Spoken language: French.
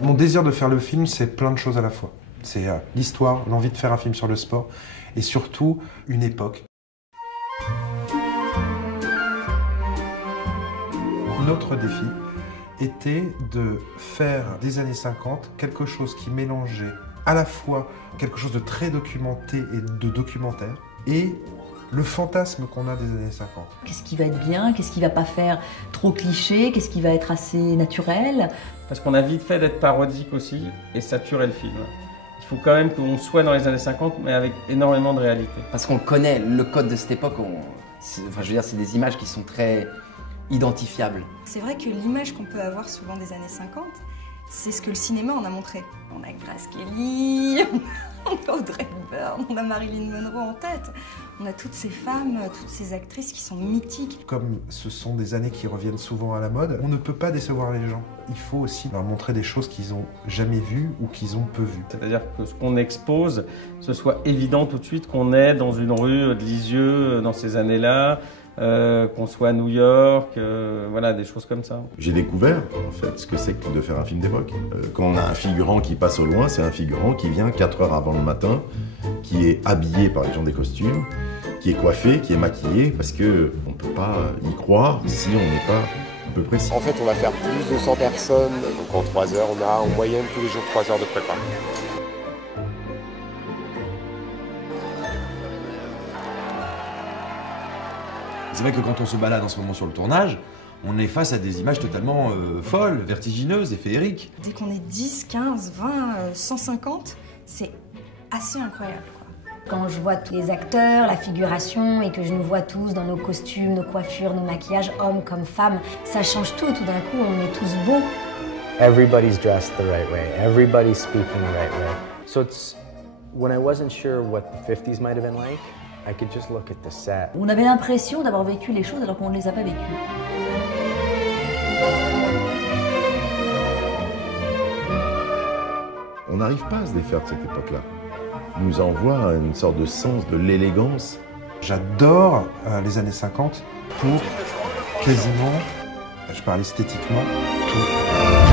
Mon désir de faire le film, c'est plein de choses à la fois. C'est l'histoire, l'envie de faire un film sur le sport et surtout une époque. Notre défi était de faire des années 50 quelque chose qui mélangeait à la fois quelque chose de très documenté et de documentaire et le fantasme qu'on a des années 50. Qu'est-ce qui va être bien, qu'est-ce qui va pas faire trop cliché, qu'est-ce qui va être assez naturel. Parce qu'on a vite fait d'être parodique aussi et saturer le film. Il faut quand même qu'on soit dans les années 50 mais avec énormément de réalité. Parce qu'on connaît le code de cette époque, enfin, je veux dire, c'est des images qui sont très identifiables. C'est vrai que l'image qu'on peut avoir souvent des années 50, c'est ce que le cinéma en a montré. On a Grace Kelly, on a Audrey Hepburn, on a Marilyn Monroe en tête. On a toutes ces femmes, toutes ces actrices qui sont mythiques. Comme ce sont des années qui reviennent souvent à la mode, on ne peut pas décevoir les gens. Il faut aussi leur montrer des choses qu'ils n'ont jamais vues ou qu'ils ont peu vues. C'est-à-dire que ce qu'on expose, ce soit évident tout de suite qu'on est dans une rue de Lisieux dans ces années-là, qu'on soit à New York, voilà, des choses comme ça. J'ai découvert, en fait, ce que c'est que de faire un film d'époque. Quand on a un figurant qui passe au loin, c'est un figurant qui vient 4 heures avant le matin, qui est habillé par les gens des costumes, qui est coiffé, qui est maquillé, parce qu'on ne peut pas y croire si on n'est pas un peu précis. En fait, on va faire plus de 100 personnes, donc en 3 heures, on a en moyenne tous les jours 3 heures de prépa. C'est vrai que quand on se balade en ce moment sur le tournage, on est face à des images totalement folles, vertigineuses et féeriques. Dès qu'on est 10, 15, 20, 150, c'est assez incroyable, quoi. Quand je vois tous les acteurs, la figuration, et que je nous vois tous dans nos costumes, nos coiffures, nos maquillages, hommes comme femmes, ça change tout. Tout d'un coup, on est tous beaux. Everybody's dressed the right way. Everybody's speaking the right way. So it's when I wasn't sure what the 50s might have been like, I could just look at the set. On avait l'impression d'avoir vécu les choses alors qu'on ne les a pas vécues. On n'arrive pas à se défaire de cette époque-là. Il nous envoie une sorte de sens de l'élégance. J'adore les années 50 pour quasiment, je parle esthétiquement, tout.